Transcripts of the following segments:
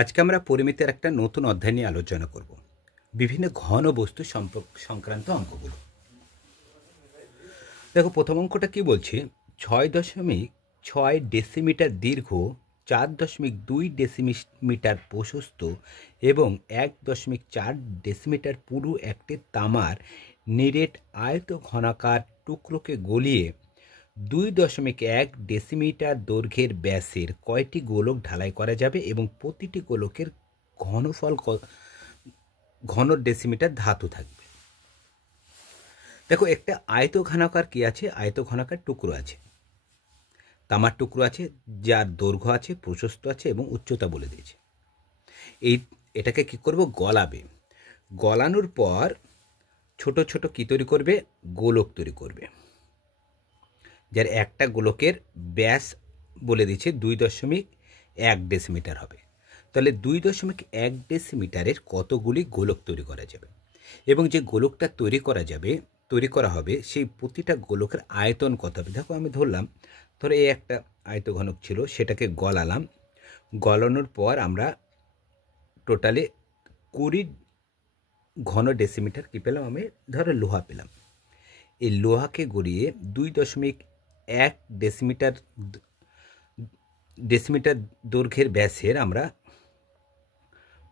আজকে আমরা পরিমিতির একটা নতুন অধ্যায় নিয়ে আলোচনা করব। বিভিন্ন ঘন বস্তু সংক্রান্ত অঙ্কগুলো। দেখো, প্রথম অঙ্কটা কি বলছে, 6.6 ডেসিমিটার দীর্ঘ, 4.2 ডেসিমিটার প্রশস্ত এবং 1.4 ডেসিমিটার পুরু একটি তামার নিরেট আয়ত ঘনাকার টুকরোকে গলিয়ে 2.1 ডেসিমিটার দৈর্ঘ্যের ব্যাসের কয়টি গোলক ঢালাই করা যাবে এবং প্রতিটি গোলকের ঘনফল ঘন ডেসিমিটার ধাতু থাকবে। দেখো, একটা আয়ত ঘনাকার কি আছে, আয়ত ঘনাকার টুকরো আছে, তামার টুকরো আছে, যার দৈর্ঘ্য আছে, প্রশস্ত আছে এবং উচ্চতা বলে দিয়েছে। এটাকে কি করব, গলাবে। গলানোর পর ছোট ছোট কি তৈরি করবে, গোলক তৈরি করবে, যার একটা গোলকের ব্যাস বলে দিচ্ছে 2.1 ডেসিমিটার হবে। তাহলে 2.1 ডেসিমিটারের কতগুলি গোলক তৈরি করা যাবে এবং যে গোলকটা তৈরি করা হবে সেই প্রতিটা গোলকের আয়তন কত হবে। দেখো, আমি ধরলাম, ধরো এই একটা আয়তঘনক ছিল, সেটাকে গলালাম। গলানোর পর আমরা টোটালি 20 ঘন ডেসিমিটার কি পেলাম, আমি ধরো লোহা পেলাম। এই লোহাকে গড়িয়ে 2.1 ডেসিমিটার দৈর্ঘ্যের ব্যাসের আমরা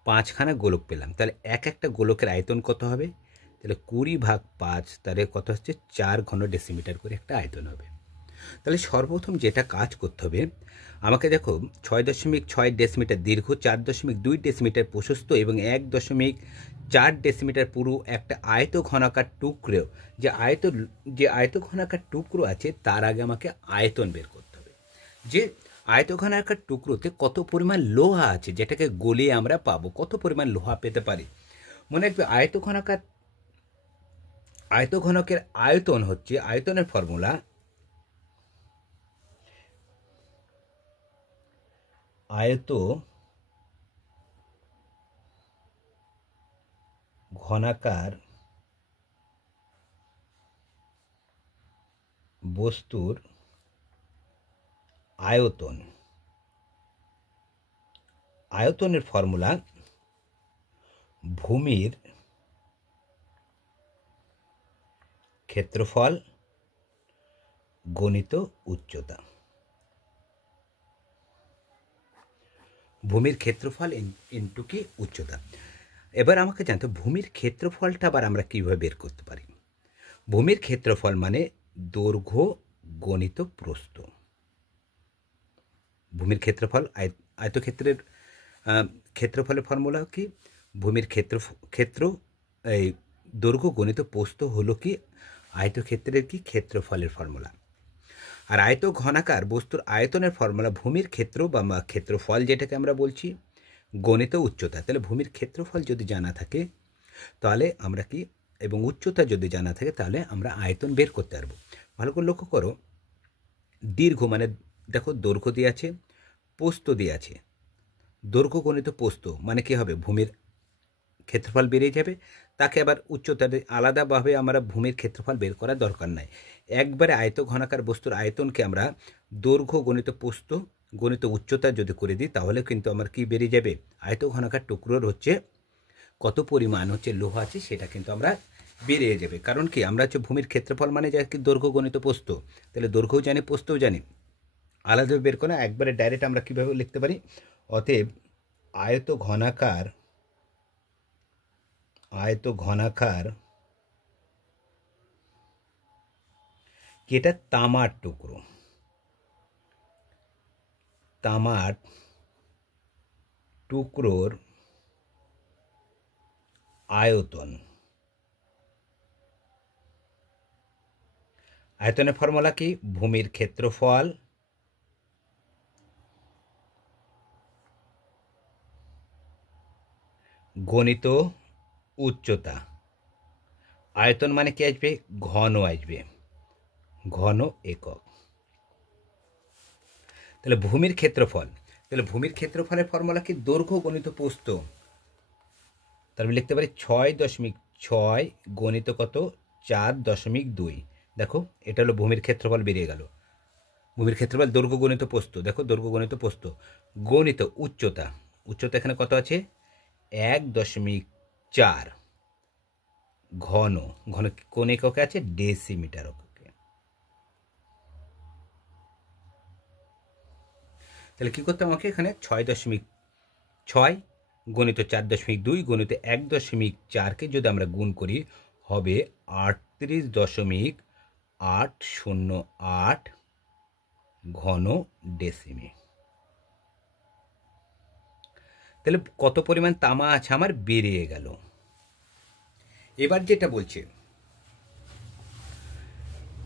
5খানা গোলক পেলাম। তাহলে একটা গোলকের আয়তন কত হবে, তাহলে 20/5, তাহলে কত হচ্ছে 4 ঘন ডেসিমিটার করে একটা আয়তন হবে। তাহলে সর্বপ্রথম যেটা কাজ করতে হবে আমাকে, দেখো 6.6 ডেসিমিটার দীর্ঘ, 4.2 ডেসিমিটার প্রশস্ত এবং 1.4 ডেসিমিটার পুরু একটা আয়ত ঘনাকার টুকরো, যে আয়ত ঘনাকার টুকরো আছে তার আগে আমাকে আয়তন বের করতে হবে, যে আয়ত ঘনাকার টুকরোতে কত পরিমাণ লোহা আছে, যেটাকে গলিয়ে আমরা পাবো, কত পরিমাণ লোহা পেতে পারি। মনে রাখবে, আয়তঘনকের আয়তন হচ্ছে, আয়তনের ফর্মুলা আয়ত ঘনাকার বস্তুর আয়তন। আয়তনের ফর্মুলা ভূমির ক্ষেত্রফল গণিত উচ্চতা। ভূমির ক্ষেত্রফল ইন্টু কি, উচ্চতা। এবার আমাকে জানতে ভূমির ক্ষেত্রফলটা আবার আমরা কীভাবে বের করতে পারি। ভূমির ক্ষেত্রফল মানে দৈর্ঘ্য গণিত প্রস্থ। ভূমির ক্ষেত্রফল, আয়তক্ষেত্রের ক্ষেত্রফলের ফর্মুলা কি, ভূমির ক্ষেত্র এই দৈর্ঘ্য গণিত প্রস্থ হলো কি আয়তক্ষেত্রের কি ক্ষেত্রফলের ফর্মুলা। আর আয়ত ঘনাকার বস্তুর আয়তনের ফর্মুলা ভূমির ক্ষেত্র বা ক্ষেত্রফল, যেটাকে আমরা বলছি গণিত উচ্চতা। তাহলে ভূমির ক্ষেত্রফল যদি জানা থাকে তাহলে আমরা কি, এবং উচ্চতা যদি জানা থাকে তাহলে আমরা আয়তন বের করতে পারবো। ভালো করে লক্ষ্য করো, দীর্ঘ মানে দেখো দৈর্ঘ্য দিয়ে আছে, প্রস্থ দিয়ে আছে। দৈর্ঘ্য গণিত প্রস্থ মানে কি হবে, ভূমির ক্ষেত্রফল বেরিয়ে যাবে। তাকে আবার উচ্চতা আলাদাভাবে আমরা ভূমির ক্ষেত্রফল বের করার দরকার নাই। একবারে আয়ত ঘনাকার বস্তুর আয়তনকে আমরা দৈর্ঘ্য গণিত প্রস্থ গণিত উচ্চতা যদি করে দিই তাহলে কিন্তু আমার কি বেরিয়ে যাবে, আয়ত ঘনাকার টুকরোর হচ্ছে কত পরিমাণ হচ্ছে লোহা আছে সেটা কিন্তু আমরা বেরিয়ে যাবে। কারণ কি, আমরা হচ্ছে ভূমির ক্ষেত্রফল মানে যা কি দৈর্ঘ্য গণিত প্রস্থ, তাহলে দৈর্ঘ্যও জানি প্রস্থও জানি, আলাদাভাবে বের করে একবারে ডাইরেক্ট আমরা কীভাবে লিখতে পারি, অতএব আয়ত ঘনাকার এটা তামার টুকরো, তামার টুকরোর আয়তন। আয়তনের ফর্মুলা কি, ভূমির ক্ষেত্রফল গণিত উচ্চতা। আয়তন মানে কি আসবে, ঘন আসবে, ঘন একক। তাহলে ভূমির ক্ষেত্রফল, তাহলে ভূমির ক্ষেত্রফলের ফর্মুলা কি, দৈর্ঘ্য গণিত প্রস্থ। তাহলে লিখতে পারি 6.6 গণিত কত, 4.2। দেখো, এটা হলো ভূমির ক্ষেত্রফল বেরিয়ে গেল। ভূমির ক্ষেত্রফল দৈর্ঘ্য গণিত প্রস্থ, দেখো দৈর্ঘ্য গণিত প্রস্থ গণিত উচ্চতা, উচ্চতা এখানে কত আছে 1.4, ঘন ঘন কোন এককে আছে ডেসিমিটার এককে। তাহলে কী করতে আমাকে এখানে 6.6 গণিত 4.2 গণিত 1.4কে যদি আমরা গুণ করি হবে 38.808 ঘন ডেসিমি। তাহলে কত পরিমাণ তামা আছে আমার বেরিয়ে গেল। এবার যেটা বলছে,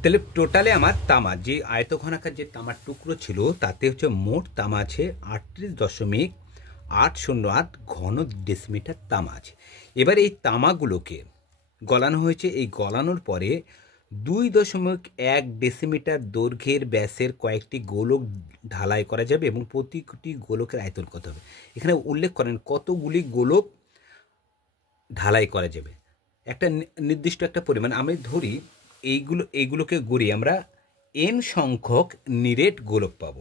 তাহলে টোটালে আমার তামা যে আয়তঘনাকার যে তামার টুকরো ছিল তাতে হচ্ছে মোট তামা আছে 38.808 ঘন ডেসিমিটার তামা আছে। এবার এই তামাগুলোকে গলানো হয়েছে, এই গলানোর পরে 2.1 ডেসিমিটার দৈর্ঘ্যের ব্যাসের কয়েকটি গোলক ঢালাই করা যাবে এবং প্রতিটি গোলকের আয়তন কত হবে। এখানে উল্লেখ করেন কতগুলি গোলক ঢালাই করা যাবে, একটা নির্দিষ্ট একটা পরিমাণ। আমি ধরি এইগুলোকে গড়ি আমরা n সংখ্যক নিরেট গোলক পাব।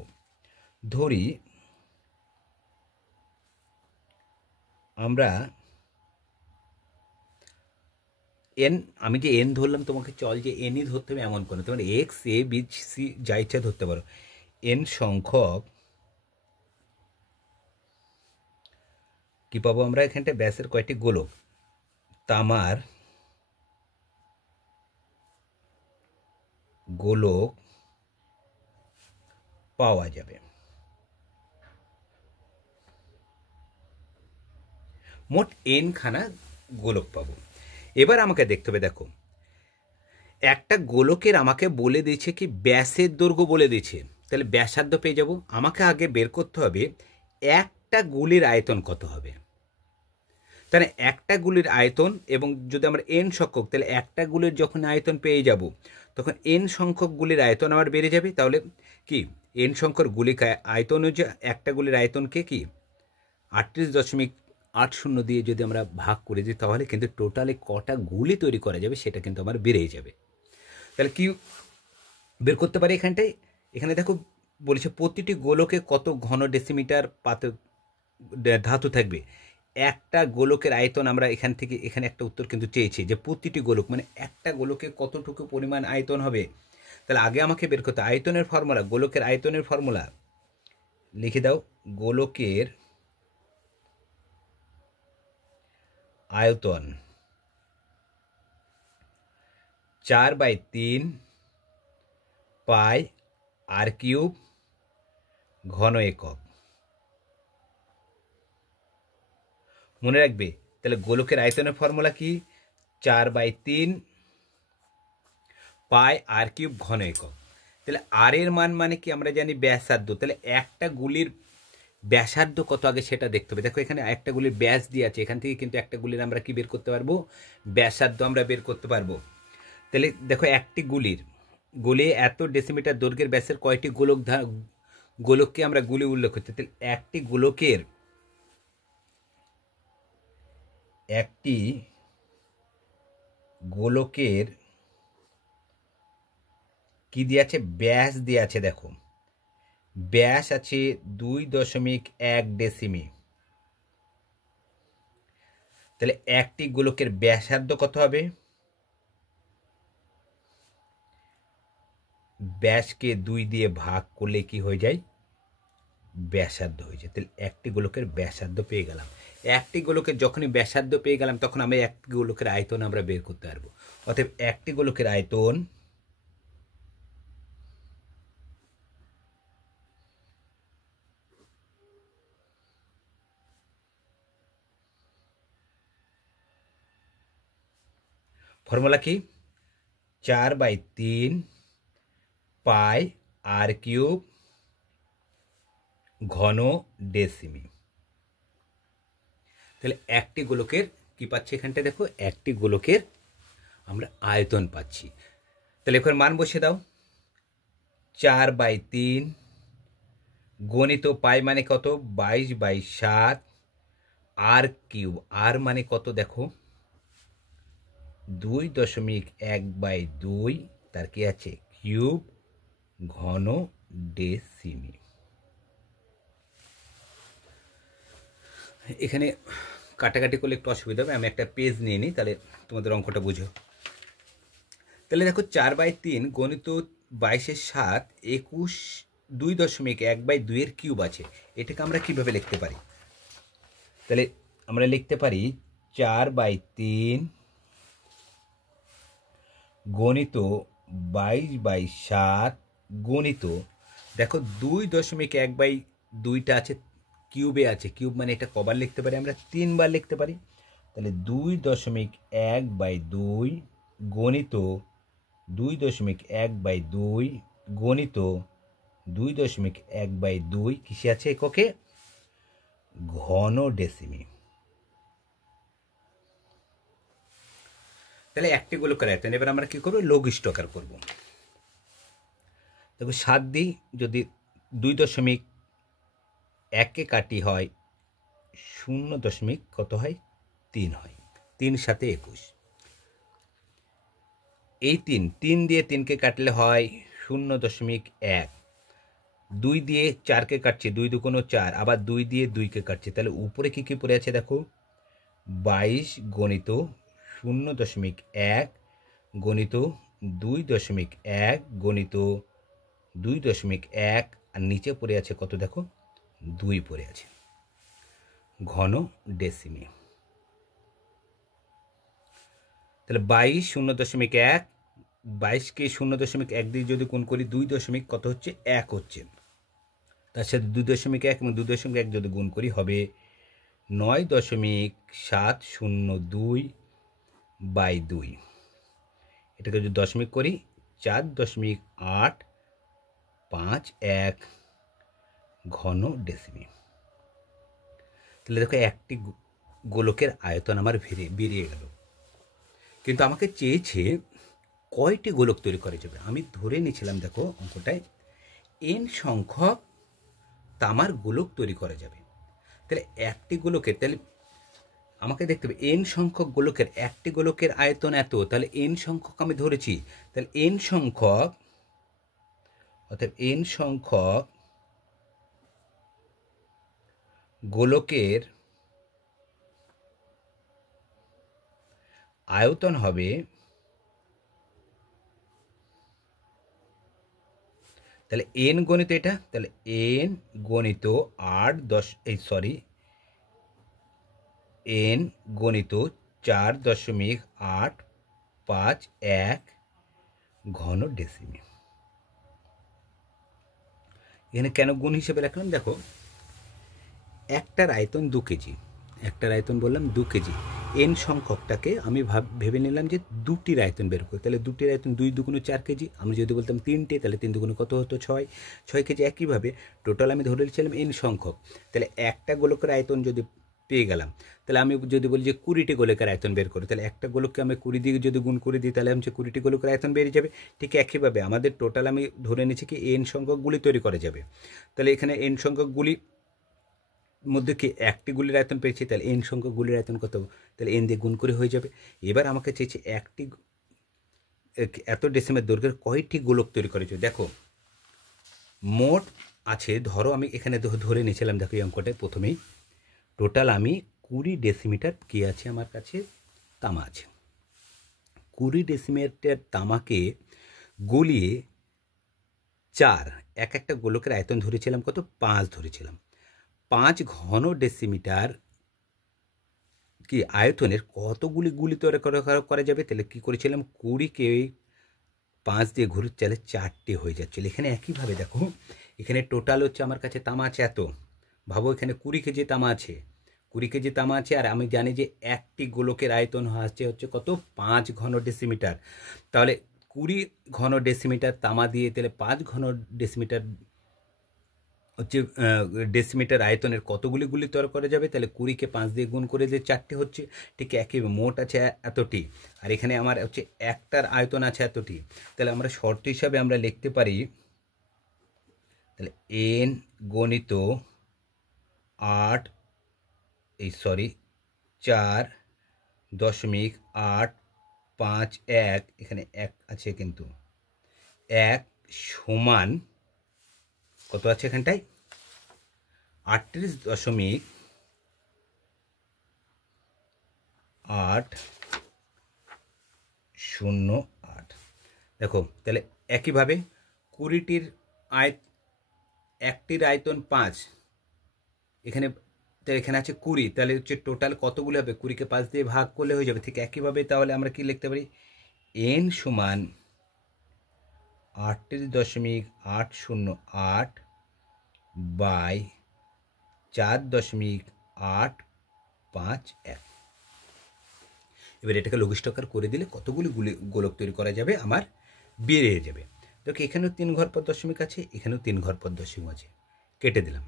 ধরি আমরা আমি যে n ধরলাম, তোমাকে চল যে nই ধরতে হবে এমন কোনো, তোমার x a b c যা ইচ্ছা ধরতে পারো। n সংখ্যক কি পাবো আমরা এখানটা ব্যাসের কয়টি গোলক, তামার গোলক পাওয়া যাবে। মোট n খানা গোলক পাবো। এবার আমাকে দেখতে হবে, দেখো একটা গোলকের আমাকে বলে দিয়েছে কি ব্যাসের দৈর্ঘ্য বলে দিয়েছে, তাহলে ব্যাসার্ধ পেয়ে যাব। আমাকে আগে বের করতে হবে একটা গুলির আয়তন কত হবে। তাহলে একটা গুলির আয়তন, এবং যদি আমরা n সংখ্যক, তাহলে একটা গুলির যখন আয়তন পেয়ে যাব তখন n সংখ্যক গুলির আয়তন আমার বেড়ে যাবে। তাহলে কি n সংখ্যক গুলি আয়তন হচ্ছে একটা গুলির আয়তনকে কি 38.80 দিয়ে যদি আমরা ভাগ করে দিই তাহলে কিন্তু টোটালে কটা গুলি তৈরি করা যাবে সেটা কিন্তু আমার বেড়েই যাবে। তাহলে কি বের করতে পারি এখানটায়, এখানে দেখো বলেছে প্রতিটি গোলকে কত ঘন ডেসিমিটার ধাতু থাকবে। একটা গোলকের আয়তন আমরা এখান থেকে এখানে একটা উত্তর কিন্তু চেয়েছি যে প্রতিটি গোলক মানে একটা গোলকে কতটুকু পরিমাণ আয়তন হবে। তাহলে আগে আমাকে বের করতে আয়তনের ফর্মুলা, গোলকের আয়তনের ফর্মুলা লিখে দাও। গোলকের আয়তন 4/3 পাই আর কিউব ঘন একক। মনে রাখবে তাহলে গোলকের আয়তনের ফর্মুলা কি 4/3 পাই আর কিউব ঘন একক। তাহলে আর এর মান মানে কি আমরা জানি ব্যাসার্ধ, তাহলে একটা গুলির ব্যাসার্ধ কত আগে সেটা দেখতে হবে। দেখো এখানে একটা গুলির ব্যাস দিয়ে আছে, এখান থেকে কিন্তু একটা গুলির আমরা কি বের করতে পারবো ব্যাসার্ধ আমরা বের করতে পারবো। তাহলে দেখো একটি গুলি এত ডেসিমিটার দৈর্ঘ্যের ব্যাসের কয়টি গোলককে আমরা গুলি উল্লেখ করছি। তাহলে একটি গোলকের কি দিয়ে আছে ব্যাস দিয়ে আছে। দেখো ব্যাস আছে 2.1 ডেসিমি। তাহলে একটি গোলকের ব্যাসার্ধ কত হবে, ব্যাসকে 2 দিয়ে ভাগ করলে কি হয়ে যায় ব্যাসার্ধ হয়ে যায়। তাহলে একটি গোলকের ব্যাসার্ধ পেয়ে গেলাম। একটি গোলকের যখনই ব্যাসার্ধ পেয়ে গেলাম তখন আমরা একটি গোলকের আয়তন আমরা বের করতে পারবো। অতএব একটি গোলকের আয়তন ফর্মুলা কি 4/3 পাই আর কিউব ঘন ডেসিমি। তাহলে একটি গোলকের কি পাচ্ছি এখানটা, দেখো একটি গোলকের আমরা আয়তন পাচ্ছি। তাহলে এখন মান বসিয়ে দাও 4/3 গণিত পাই মানে কত 22/7 আর কিউব, আর মানে কত দেখো 2.1/2 তার কি আছে কিউব ঘন ডেসিমি। এখানে কাটাকাটি করলে একটু অসুবিধা হবে, আমি একটা পেজ নিয়ে নিই, তাহলে তোমাদের অঙ্কটা বুঝো। তাহলে দেখো 4/3 গণিত 22/7 21 2.1/2 কিউব আছে, এটাকে আমরা কিভাবে লিখতে পারি? তাহলে আমরা লিখতে পারি 4/3 গণিত 22/7 গণিত, দেখো 2.1/2টা আছে, কিউবে আছে, কিউব মানে এটা কবার লিখতে পারি আমরা? 3বার লিখতে পারি। তাহলে 2.1/2 গণিত 2.1/2 গণিত 2.1/2 কিসে আছে? এককে ঘন ডেসিমি। তাহলে একটি গোলকের আয়তন, এবার আমরা কি করবো? লঘিষ্ঠকার করব। দেখো 7 দিই, যদি 2.1কে কাটি হয় 0. কত হয়? 3 হয়। 3 7 21। এই 3 দিয়ে 3কে কাটলে হয় 0.1। 2 দিয়ে 4কে কাটছে, 2 2 4, আবার 2 দিয়ে 2কে কাটছে, তাহলে উপরে কি কি পড়ে আছে দেখো? 22 গণিত 0.1 গণিত 2.1 গণিত 2.1, আর নিচে পড়ে আছে কত দেখো? 2 পড়ে আছে, ঘন ডেসিমি। তাহলে 22 0.1, 22কে 0.1 দিয়ে যদি গুণ করি 2. কত হচ্ছে? 1 হচ্ছে। তার সাথে 2.1 এবং 2.1 যদি গুণ করি হবে 9.702/2। এটাকে যদি দশমিক করি 4.851 ঘন ডেসিমি। তাহলে দেখো একটি গোলকের আয়তন আমার বেরিয়ে গেল, কিন্তু আমাকে চেয়েছে কয়টি গোলক তৈরি করা যাবে। আমি ধরে নিয়েছিলাম দেখো অঙ্কটায় n সংখ্যক তামার গোলক তৈরি করা যাবে। তাহলে একটি গোলকের, তাহলে আমাকে দেখতে হবে n সংখ্যক গোলকের, একটি গোলকের আয়তন এত, তাহলে n সংখ্যক আমি ধরেছি, তাহলে n সংখ্যক, অর্থাৎ n সংখ্যক গোলকের আয়তন হবে, তাহলে n গণিত এটা, তাহলে n গণিত 4.851 ঘন ডেসিমি। এখানে কেন গুণ হিসেবে রাখলাম? দেখো একটার আয়তন 2 কেজি, একটার আয়তন বললাম 2 কেজি, n সংখ্যকটাকে আমি ভেবে নিলাম যে দুটির আয়তন বের করি, তাহলে দুটির আয়তন 2 2 4 কেজি। আমি যদি বলতাম 3টে, তাহলে 3 2 কত হতো? 6 কেজি। একইভাবে টোটাল আমি ধরে নিয়েছিলাম n সংখ্যক, তাহলে একটা গোলকের আয়তন যদি পেয়ে গেলাম, তাহলে আমি যদি বলি যে 20টি গোলকের আয়তন বের করি, তাহলে একটা গোলককে আমি 20 দিয়ে যদি গুণ করে দিই, তাহলে হচ্ছে 20টি গোলকের আয়তন বেরিয়ে যাবে। ঠিক একইভাবে আমাদের টোটাল আমি ধরে নিয়েছি কি n সংখ্যক গুলি তৈরি করা যাবে, তাহলে এখানে n সংখ্যক গুলি মধ্যে কি একটি গুলির আয়তন পেয়েছি, তাহলে n সংখ্যক গুলির আয়তন কত? তাহলে n দিয়ে গুণ করে হয়ে যাবে। এবার আমাকে চেয়েছে একটি এত ডেসিমের দৈর্ঘ্যের কয়টি গোলক তৈরি করেছে। দেখো মোট আছে, ধরো আমি এখানে ধরে নিয়েছিলাম, দেখো এই অঙ্কটায় প্রথমেই টোটাল আমি 20 ডেসিমিটার কি আছে আমার কাছে? তামা আছে। 20 ডেসিমিটার তামাকে গলিয়ে 4, এক একটা গোলকের আয়তন ধরেছিলাম কত? 5 ধরেছিলাম। 5 ঘন ডেসিমিটার কি আয়তনের কতগুলি গুলি তৈরি করা যাবে? তাহলে কী করেছিলাম? 20কে 5 দিয়ে ঘুরে চালে 4টে হয়ে যাচ্ছিল। এখানে একইভাবে দেখো, এখানে টোটাল হচ্ছে আমার কাছে তামা আছে এত, ভাবো এখানে 20 কেজি তামা আছে, 20 কেজি তামা আছে, আর আমি জানি যে একটি গোলকের আয়তন হচ্ছে কত? 5 ঘন ডেসিমিটার। তাহলে 20 ঘন ডেসিমিটার তামা দিয়ে তাহলে 5 ঘন ডেসিমিটার হচ্ছে ডেসিমিটার আয়তনের কতগুলি গুলি তৈরি করা যাবে? তাহলে 20কে 5 দিয়ে গুণ করে দিয়ে 4টে হচ্ছে। ঠিক একই, মোট আছে এতটি, আর এখানে আমার হচ্ছে একটার আয়তন আছে এতটি। তাহলে আমরা শর্ত হিসাবে আমরা লিখতে পারি, তাহলে n গণিত 4.851, এখানে 1 আছে কিন্তু 1 সমান কত আছে এখানটায়? 38.851 808। দেখো তাহলে একইভাবে 20টির একটির আয়তন 5, এখানে তো এখানে আছে 20, তাহলে হচ্ছে টোটাল কতগুলো হবে? 20কে 5 দিয়ে ভাগ করলে হয়ে যাবে। ঠিক একইভাবে তাহলে আমরা কি লিখতে পারি? n সমান 38.808 বাই 4.851। এবার এটাকে লঘিষ্ঠকার করে দিলে কতগুলি গোলক তৈরি করা যাবে আমার বেরিয়ে যাবে। দেখো এখানেও 3 ঘর পর দশমিক আছে, এখানেও 3 ঘর পর দশমিক আছে, কেটে দিলাম।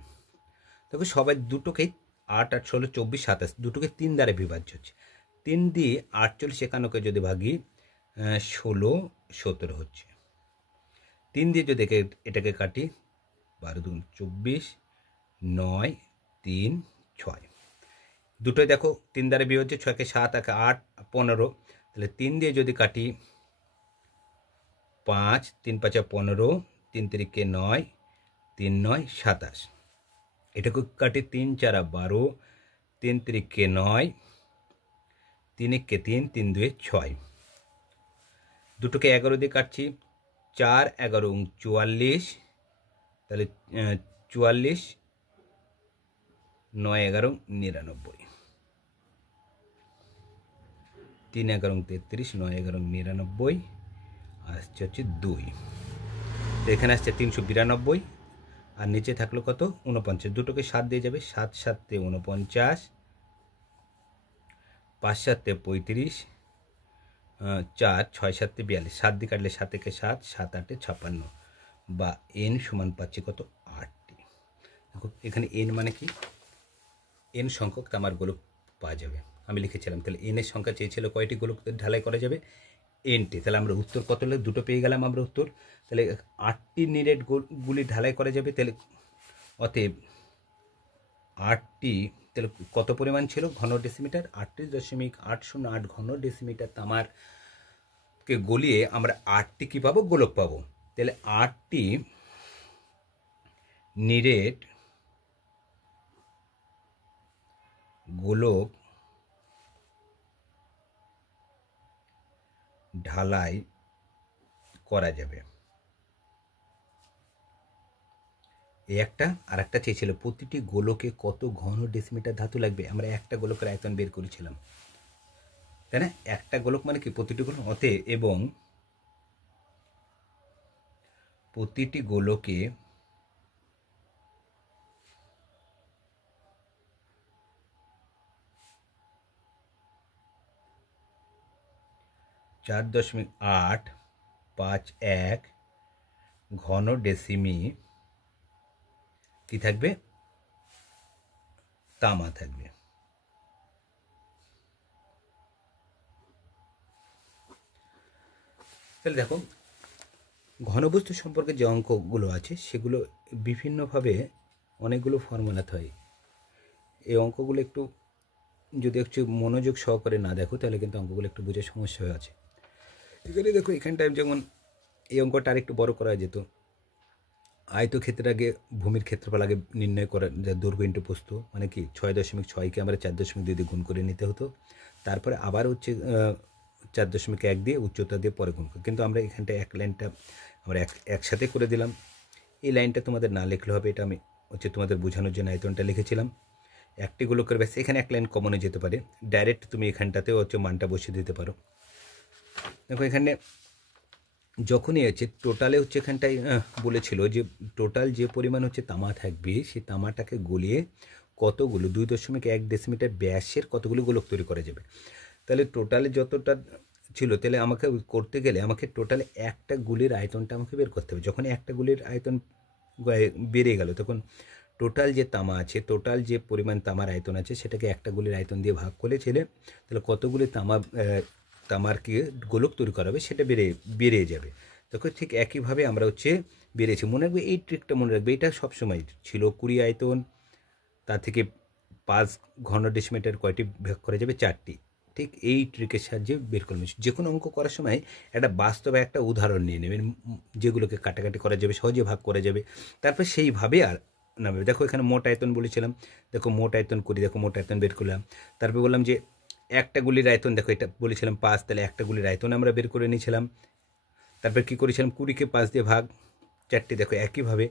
দেখো সবাই দুটোকেই 8, 8, 16, 24, 27 দুটোকে 3 দ্বারা বিভাজ্য হচ্ছে। 3 দিয়ে 48, 51কে যদি ভাগি 16, 17 হচ্ছে। 3 দিয়ে যদি এটাকে কাটি 12 2 24, 9, 3, 6 দুটোই দেখো 3 দ্বারা বিভাজ্য। 6কে 7, 8, 15, তাহলে 3 দিয়ে যদি কাটি 5, 3 5 15, 3 3 9, 3 9 27, এটাকে কাটি 3 4 12, 3 3 9, 3 1 3, 3 2 6, দুটোকে 11 দিয়ে কাটছি 4 11 44, তাহলে 44, 9 11 99, 3 11 33, 9 11 99, আসছে হচ্ছে 2, তো এখানে আসছে 392, আর নিচে থাকলো কত? 49। দুটোকে 7 দিয়ে যাবে, 7 7 49, 5 7 35, 4 6 7 42, 7 দিয়ে কাটলে 7 1 7, 7 8 56, বা n সমান পাচ্ছি কত? 8টি। দেখো এখানে n মানে কি? n সংখ্যক তামার গোলক পাওয়া যাবে। আমি লিখেছিলাম, তাহলে n এর সংখ্যা চেয়েছিল কয়টি গোলক ঢালাই করা যাবে? nটি। তাহলে আমরা উত্তর কত হলে দুটো পেয়ে গেলাম আমরা উত্তর। তাহলে 8টি নিরেট গুলি ঢালাই করা যাবে। তাহলে অতএব 8টি, তাহলে কত পরিমাণ ছিল ঘন ডেসিমিটার? 38.808 ঘন ডেসিমিটার তামারকে গলিয়ে আমরা 8টি কী পাবো? গোলক পাবো। তাহলে 8টি নিরেট গোলক ঢালাই করা যাবে। এই একটা। আর একটা চেয়েছিল প্রতিটি গোলকে কত ঘন ডেসিমিটার ধাতু লাগবে। আমরা একটা গোলকের আয়তন বের করেছিলাম, তাই না? একটা গোলক মানে কি? প্রতিটি গোলক। অতএব এবং প্রতিটি গোলকে চার 4.851 ঘন ডেসিমি কি থাকবে? তামা থাকবে। তাহলে দেখো ঘনবস্তু সম্পর্কে যে অঙ্কগুলো আছে সেগুলো বিভিন্নভাবে অনেকগুলো ফর্মুলাতে হয়। এই অঙ্কগুলো একটু যদি একটু মনোযোগ সহকারে না দেখো তাহলে কিন্তু অঙ্কগুলো একটু বোঝার সমস্যা হয়ে আছে। এখানে দেখো এখানটায় যেমন এই অঙ্কটা আরেকটু বড় করা যেত। আয়তক্ষেত্রের আগে ভূমির ক্ষেত্রফল আগে নির্ণয় করা, যা দৈর্ঘ্য ইন্টু প্রস্থ, মানে কি 6.6কে আমরা 4.2 দিয়ে গুণ করে নিতে হতো। তারপরে আবার হচ্ছে 4.1 দিয়ে উচ্চতা দিয়ে পরে গুণ করি। কিন্তু আমরা এখানটায় এক লাইনটা আমরা একসাথে করে দিলাম। এই লাইনটা তোমাদের না লিখলে হবে, এটা আমি হচ্ছে তোমাদের বোঝানোর জন্য আয়তনটা লিখেছিলাম। একটি গোলকের ব্যাস এখানে এক লাইন কমনে যেতে পারে, ডাইরেক্ট তুমি এখানটাতেও হচ্ছে মানটা বসিয়ে দিতে পারো। দেখো এখানে যখনই আছে টোটালে হচ্ছে এখানটায় বলেছিল যে টোটাল যে পরিমাণ হচ্ছে তামা থাকবে সেই তামাটাকে গলিয়ে কতগুলো 2.1 ডেসিমিটার ব্যাসের কতগুলো গোলক তৈরি করা যাবে। তাহলে টোটালে যতটা ছিল, তাহলে আমাকে করতে গেলে আমাকে টোটালে একটা গুলির আয়তনটা আমাকে বের করতে হবে। যখন একটা গুলির আয়তন বেড়ে গেল তখন টোটাল যে তামা আছে, টোটাল যে পরিমাণ তামার আয়তন আছে সেটাকে একটা গুলির আয়তন দিয়ে ভাগ করে ছেলে তাহলে কতগুলি তামার কি গোলক তৈরি করা হবে সেটা বেড়ে যাবে। দেখো ঠিক একইভাবে আমরা হচ্ছে বেড়েছি। মনে রাখবে এই ট্রিকটা, মনে রাখবে এটা সবসময় ছিল 20 আয়তন, তার থেকে 5 ঘন ডেসিমিটার কয়টি ভাগ করা যাবে? 4টি। ঠিক এই ট্রিকের সাহায্যে বের করবেন। যে কোনো অঙ্ক করার সময় একটা বাস্তবে একটা উদাহরণ নিয়ে নেবেন, যেগুলোকে কাটাকাটি করা যাবে, সহজে ভাগ করা যাবে, তারপর সেইভাবে আর নামবে। দেখো এখানে মোট আয়তন বলেছিলাম, দেখো মোট আয়তন করি, দেখো মোট আয়তন বের করলাম। তারপর বললাম যে একটা গুলির আয়তন দেখো, এটা বলেছিলাম 5, তাহলে একটা গুলির আয়তন আমরা বের করে নিয়েছিলাম। তারপর কী করেছিলাম, 20কে 5 দিয়ে ভাগ, 4টে দেখো একইভাবে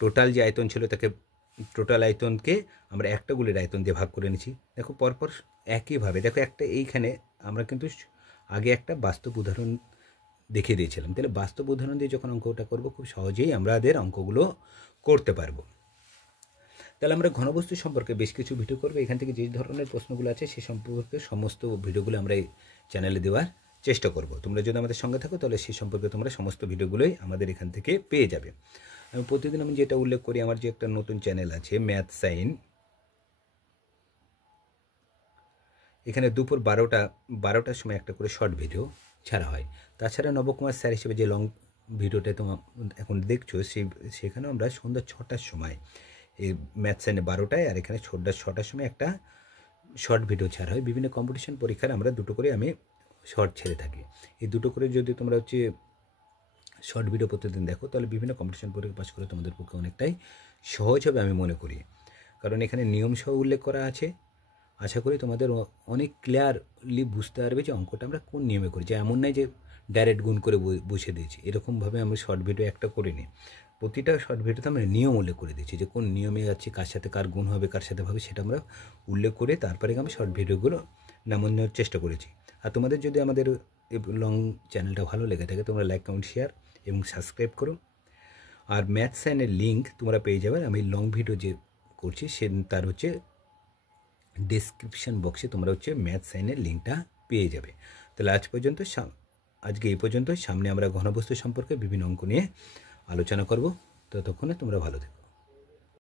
টোটাল যে আয়তন ছিল তাকে, টোটাল আয়তনকে আমরা একটা গুলির আয়তন দিয়ে ভাগ করে নিয়েছি। দেখো পরপর একইভাবে দেখো, একটা এইখানে আমরা কিন্তু আগে একটা বাস্তব উদাহরণ দেখিয়ে দিয়েছিলাম, তাহলে বাস্তব উদাহরণ দিয়ে যখন অঙ্কটা করব খুব সহজেই আমাদের অঙ্কগুলো করতে পারবো। তাহলে আমরা ঘনবস্তু সম্পর্কে বেশ কিছু ভিডিও করবো, এখান থেকে যে ধরনের প্রশ্নগুলো আছে সে সম্পর্কে সমস্ত ভিডিওগুলো আমরা এই চ্যানেলে দেওয়ার চেষ্টা করব। তোমরা যদি আমাদের সঙ্গে থাকো তাহলে সেই সম্পর্কে তোমরা সমস্ত ভিডিওগুলোই আমাদের এখান থেকে পেয়ে যাবে। আমি প্রতিদিন আমি যেটা উল্লেখ করি, আমার যে একটা নতুন চ্যানেল আছে ম্যাথ সাইন, এখানে দুপুর 12টার সময় একটা করে শর্ট ভিডিও ছাড়া হয়। তাছাড়া নবকুমার স্যার হিসেবে যে লং ভিডিওটা তোমরা এখন দেখছো, সেখানেও আমরা সন্ধ্যা 6টার সময় এই ম্যাথ সাইনে 12টায়, আর এখানে সন্ধ্যা 6টার সময় একটা শর্ট ভিডিও ছাড়া হয়। বিভিন্ন কম্পিটিশন পরীক্ষার আমরা দুটো করে আমি শর্ট ছেড়ে থাকি। এই দুটো করে যদি তোমরা শর্ট ভিডিও প্রতিদিন দেখো, তাহলে বিভিন্ন কম্পিটিশন পরীক্ষা পাস করে তোমাদের পক্ষে অনেকটাই সহজ হবে আমি মনে করি, কারণ এখানে নিয়ম সহ উল্লেখ করা আছে। আশা করি তোমাদের অনেক ক্লিয়ারলি বুঝতে পারবে যে অঙ্কটা আমরা কোন নিয়মে করেছি। এমন নয় যে ডাইরেক্ট গুণ করে বসে দিয়েছি, এরকমভাবে আমি শর্ট ভিডিও একটা করিনি। প্রতিটা শর্ট ভিডিওতে আমরা নিয়ম উল্লেখ করে দিচ্ছি, যে কোন নিয়মে যাচ্ছে, কার সাথে কার গুণ হবে, কার সাথে হবে, সেটা আমরা উল্লেখ করে তারপরে আমি শর্ট ভিডিওগুলো নামানোর নেওয়ার চেষ্টা করেছি। আর তোমাদের যদি আমাদের এই লং চ্যানেলটা ভালো লেগে থাকে, তোমরা লাইক, কমেন্ট, শেয়ার এবং সাবস্ক্রাইব করো। আর ম্যাথ সাইনের লিঙ্ক তোমরা পেয়ে যাবে, আমি লং ভিডিও যে করছি তার ডেসক্রিপশন বক্সে তোমরা ম্যাথ সাইনের লিঙ্কটা পেয়ে যাবে। তাহলে আজকে এই পর্যন্ত। সামনে আমরা ঘনবস্তু সম্পর্কে বিভিন্ন অঙ্ক নিয়ে আলোচনা করব। ততক্ষণে তোমরা ভালো থেকো।